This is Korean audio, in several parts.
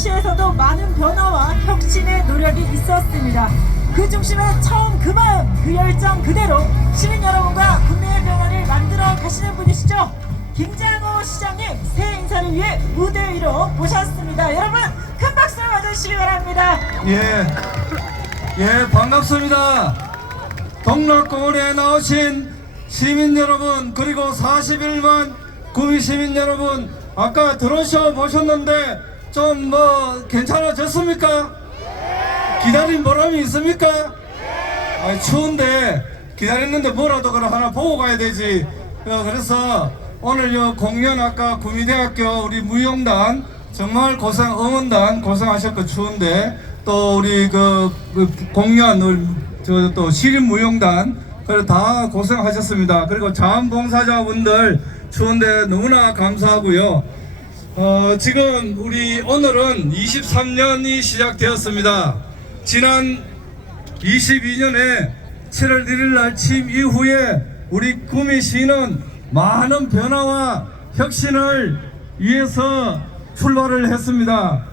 구미시에서도 많은 변화와 혁신의 노력이 있었습니다. 그 중심에 처음 그 마음, 그 열정 그대로 시민 여러분과 구미의 변화를 만들어 가시는 분이시죠. 김장호 시장님 새 인사를 위해 무대 위로 모셨습니다. 여러분 큰 박수로 맞아주시기 바랍니다. 예, 예, 반갑습니다. 동락공원에 나오신 시민 여러분, 그리고 41만 구미 시민 여러분, 아까 드론쇼 보셨는데 좀 뭐 괜찮아졌습니까? 기다린 보람이 있습니까? 아, 추운데 기다렸는데 뭐라도 그럼 하나 보고 가야 되지. 어, 그래서 오늘 요 공연 아까 구미대학교 우리 무용단 정말 고생 응원단 고생하셨고 추운데 또 우리 그, 그 공연 우리 저또 시립 무용단 그래 다 고생하셨습니다. 그리고 자원봉사자분들 추운데 너무나 감사하고요. 어, 지금 우리 오늘은 23년이 시작되었습니다. 지난 22년에 7월 1일 날 취임 이후에 우리 구미 시는 많은 변화와 혁신을 위해서 출발을 했습니다.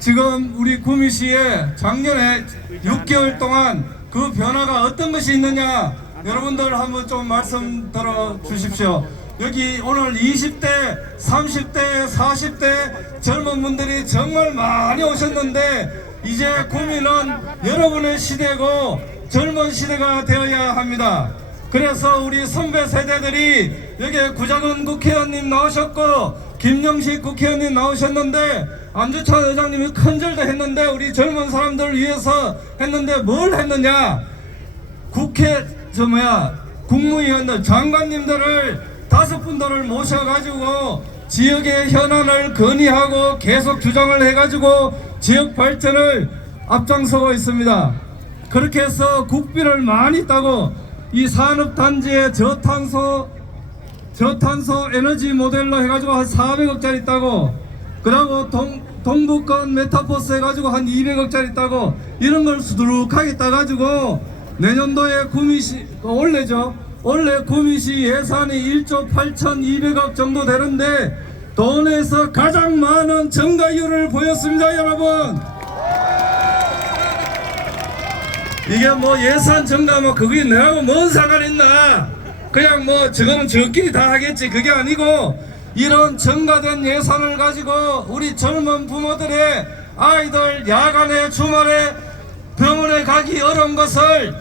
지금 우리 구미시에 작년에 6개월 동안 그 변화가 어떤 것이 있느냐 여러분들 한번 좀 말씀 들어 주십시오. 여기 오늘 20대, 30대, 40대 젊은 분들이 정말 많이 오셨는데 이제 구미는 여러분의 시대고 젊은 시대가 되어야 합니다. 그래서 우리 선배 세대들이 여기 구자근 국회의원님 나오셨고 김영식 국회의원님 나오셨는데 안주찬 의장님이 큰절도 했는데 우리 젊은 사람들을 위해서 했는데 뭘 했느냐 국회 저 뭐야 국무위원들 장관님들을 다섯 분들을 모셔가지고 지역의 현안을 건의하고 계속 주장을 해가지고 지역 발전을 앞장서고 있습니다. 그렇게 해서 국비를 많이 따고 이 산업단지의 저탄소 저탄소 에너지 모델로 해가지고 한 400억짜리 따고 그리고 동, 동북권 메타포스 해가지고 한 200억짜리 따고 이런 걸 수두룩하게 따가지고 내년도에 구미시 어, 원래죠. 원래 구미시 예산이 1조 8,200억 정도 되는데 돈에서 가장 많은 증가율을 보였습니다 여러분. 이게 뭐 예산 증가 뭐 그게 내하고 뭔 상관 있나. 그냥 뭐 저거는 저끼리 다 하겠지. 그게 아니고 이런 증가된 예산을 가지고 우리 젊은 부모들의 아이들 야간에 주말에 병원에 가기 어려운 것을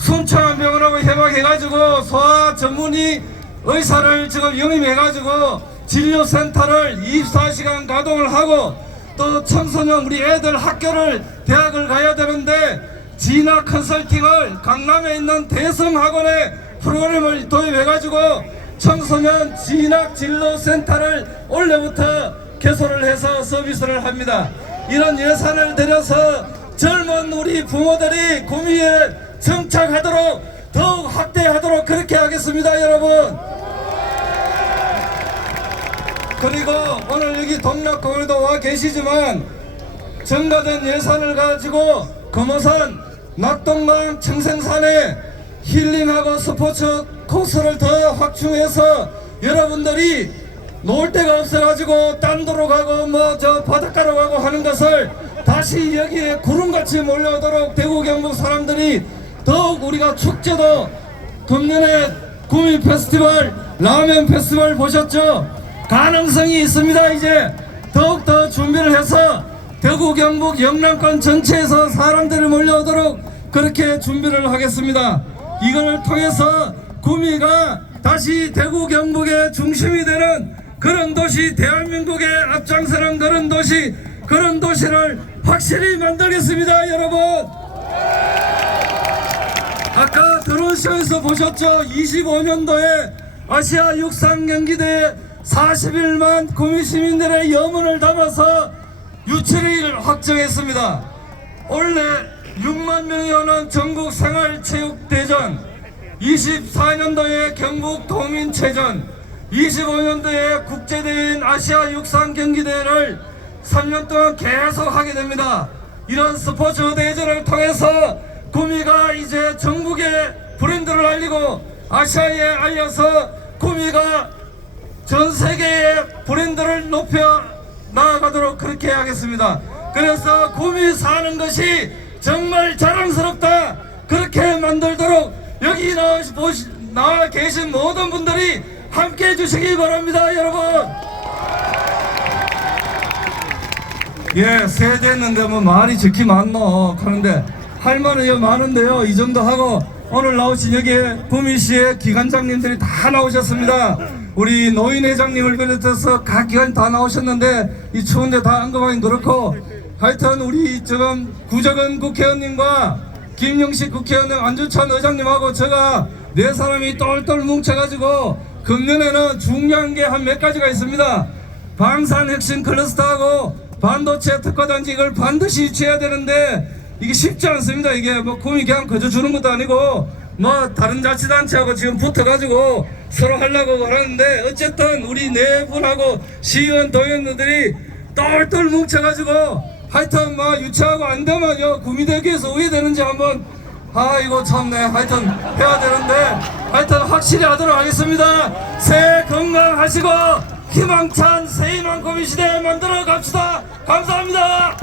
순창한 병원하고 협약해가지고 소아 전문의 의사를 지금 영입해가지고 진료센터를 24시간 가동을 하고 또 청소년 우리 애들 학교를 대학을 가야 되는데 진학 컨설팅을 강남에 있는 대성학원에 프로그램을 도입해가지고 청소년 진학 진로센터를 올해부터 개설을 해서 서비스를 합니다. 이런 예산을 들여서 젊은 우리 부모들이 구미에 정착하도록 더욱 확대하도록 그렇게 하겠습니다, 여러분. 그리고 오늘 여기 동락공원에도 와 계시지만 증가된 예산을 가지고 금호산, 낙동강, 청생산에 힐링하고 스포츠 코스를 더 확충해서 여러분들이 놀 데가 없어가지고 딴 데로 가고 뭐 저 바닷가로 가고 하는 것을 다시 여기에 구름같이 몰려오도록 대구 경북 사람들이 더욱 우리가 축제도 금년에 구미 페스티벌 라면 페스티벌 보셨죠? 가능성이 있습니다 이제. 더욱 더 준비를 해서 대구 경북 영남권 전체에서 사람들이 몰려오도록 그렇게 준비를 하겠습니다. 이걸 통해서 구미가 다시 대구 경북의 중심이 되는 그런 도시 대한민국의 앞장서는 그런 도시 그런 도시를 확실히 만들겠습니다 여러분 아까 드론쇼에서 보셨죠? 25년도에 아시아 육상 경기대회 41만 구미 시민들의 염원을 담아서 유치를 확정했습니다. 원래 6만 명이 오는 전국 생활체육대전 24년도에 경북 도민체전 25년도에 국제대회인 아시아 육상 경기대회를 3년 동안 계속 하게 됩니다. 이런 스포츠 대전을 통해서 구미가 이제 전국의 브랜드를 알리고 아시아에 알려서 구미가 전 세계의 브랜드를 높여 나아가도록 그렇게 하겠습니다. 그래서 구미 사는 것이 정말 자랑스럽다. 그렇게 만들도록 여기 나와, 나와 계신 모든 분들이 함께 해주시기 바랍니다, 여러분. 예, 세대했는데 뭐 말이 적히 많노. 하는데 할 말은 여 많은데요. 이 정도 하고 오늘 나오신 여기에 구미시의 기관장님들이 다 나오셨습니다. 우리 노인 회장님을 비롯해서 각 기관 다 나오셨는데 이 추운데 다 언급하긴 그렇고 하여튼 우리 지금 구정은 국회의원님과 김영식 국회의원님 안주찬 의장님하고 제가 네 사람이 똘똘 뭉쳐가지고 금년에는 중요한 게 한 몇 가지가 있습니다. 방산 핵심 클러스터하고 반도체 특화단지 이걸 반드시 유치해야 되는데 이게 쉽지 않습니다. 이게 뭐 구미 그냥 거저 주는 것도 아니고 뭐 다른 자치단체하고 지금 붙어가지고 서로 하려고 하는데 어쨌든 우리 네 분하고 시의원 도의원들이 똘똘 뭉쳐가지고 하여튼 뭐 유치하고 안 되면 요 구미대교에서 우회되는지 한번 아 이거 참네 하여튼 해야 되는데 하여튼 확실히 하도록 하겠습니다. 새해 건강하시고 희망찬 새희망 고민시대 만들어 갑시다. 감사합니다